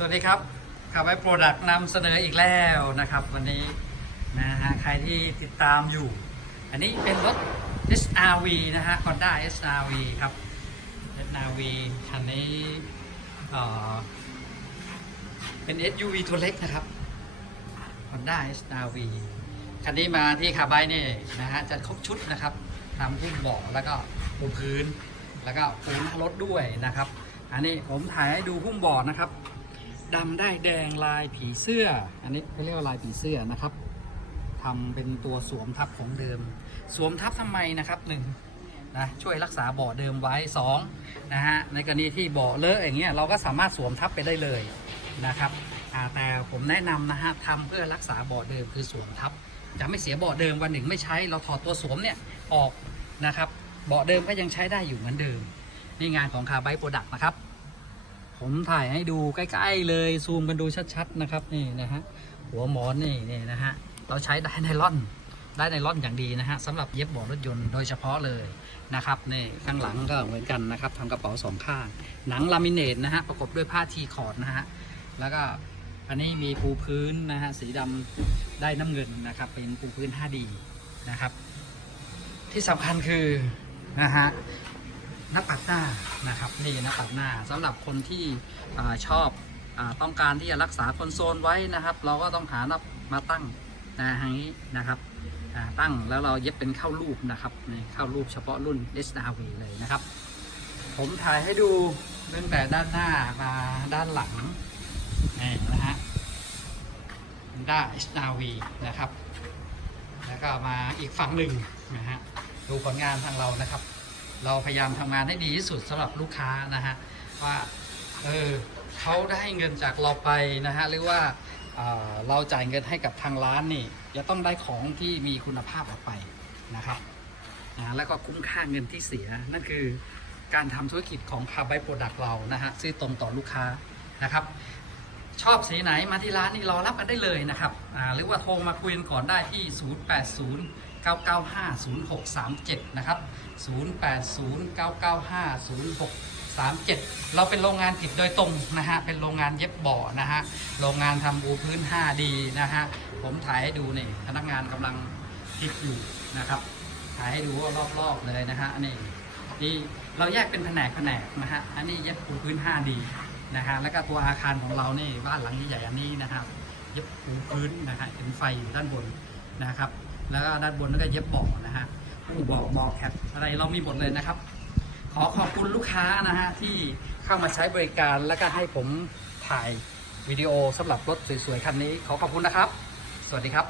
สวัสดีครับขับไว้โปรดักต์นำเสนออีกแล้วนะครับ วันนี้นะฮะใครที่ติดตามอยู่ อันนี้เป็นรถ SRV นะฮะ Honda SRV ครับ SRV คันนี้เอ่อเป็น SUV ตัวเล็กนะครับ Honda SRV คันนี้มาที่คาร์ไบเนี่นะฮะจะครบชุดนะครับทำหุ้มเบาะแล้วก็ปูพื้น แล้วก็ปูหน้ารถด้วยนะครับ อันนี้ผมถ่ายให้ดูหุ้มเบาะนะครับ ดำได้แดงลายผีเสื้อ อันนี้เขาเรียกว่าลายผีเสื้อนะครับทำเป็นตัวสวมทับของเดิม สวมทับทำไมนะครับหนึ่งนะช่วยรักษาเบาะเดิมไว้สองนะฮะในกรณีที่เบาะเลอะอย่างเงี้ยเราก็สามารถสวมทับไปได้เลยนะครับแต่ผมแนะนำนะฮะทำเพื่อรักษาเบาะเดิมคือสวมทับ จะไม่เสียเบาะเดิมวันหนึ่งไม่ใช้ เราถอดตัวสวมเนี่ยออกนะครับเบาะเดิมก็ยังใช้ได้อยู่เหมือนเดิมนี่งานของคาร์ไบโปรดักต์นะครับ ผมถ่ายให้ดูใกล้ๆเลยซูมกันดูชัดๆนะครับนี่นะฮะหัวหมอนนี่นี่นะฮะเราใช้ได้ไนล่อนได้ไนล่อนอย่างดีนะฮะสำหรับเย็บเบาะรถยนต์โดยเฉพาะเลยนะครับนี่ข้างหลังก็เหมือนกันนะครับทำกระเป๋าสองข้าง หนังลามิเนตนะฮะประกบด้วยผ้าทีคอร์ดนะฮะแล้วก็อันนี้มีปูพื้นนะฮะสีดำได้น้ำเงินนะครับเป็นปูพื้น 5D นะครับที่สำคัญคือนะฮะ หน้าปัดหน้านะครับนี่หน้าปัดหน้าสำหรับคนที่อชอบอต้องการที่จะรักษาคอนโซลไว้นะครับ เราก็ต้องหาหน้ามาตั้งนะทางนี้นะครับตั้งแล้วเราเย็บเป็นเข้ารูปนะครับนี่เข้ารูปเฉพาะรุ่น SRV เลยนะครับ ผมถ่ายให้ดูตั้งแต่ด้านหน้ามาด้านหลังนี่นะฮะด้า SRV นะครับ แล้วก็มาอีกฝั่งหนึ่งนะฮะดูผลงานทางเรานะครับ เราพยายามทำงานให้ดีที่สุดสำหรับลูกค้านะฮะว่าเออเขาได้เงินจากเราไปนะฮะหรือว่าเออเราจ่ายเงินให้กับทางร้านนี่จะต้องได้ของที่มีคุณภาพออกไปนะครับนะแล้วก็คุ้มค่าเงินที่เสีย นั่นคือการทำธุรกิจของคาไบโปรดักต์เรานะฮะซื่อตรงต่อลูกค้านะครับ ชอบสีไหนมาที่ร้านนี่รอรับกันได้เลยนะครับอ่าหรือว่าโทรมาคุยกันก่อนได้ที่ 080 995 0637 นะครับ 080 995 0637 เราเป็นโรงงานผลิตโดยตรงนะฮะ เป็นโรงงานเย็บบาะนะฮะ โรงงานทำบูพื้น 5D นะฮะ ผมถ่ายให้ดูนี่พนักงานกำลังผลิตอยู่นะครับ ถ่ายให้ดูว่ารอบๆเลยนะฮะนี่นี่เราแยกเป็นแผนกแผนกนะฮะ อันนี้เย็บปูพื้น 5D นะฮะ แล้วก็ตัวอาคารของเรานี่บ้านหลังใหญ่ๆอันนี้นะครับ เย็บปูพื้นนะฮะเห็นไฟอยู่ด้านบนนะครับ แล้วก็ด้านบนก็เย็บเบาะนะฮะผู้เบาะเบาะแคปอะไรเรามีหมดเลยนะครับ ขอขอบคุณลูกค้านะฮะที่เข้ามาใช้บริการแล้วก็ให้ผมถ่ายวิดีโอสำหรับรถสวยๆคันนี้ ขอขอบคุณนะครับ สวัสดีครับ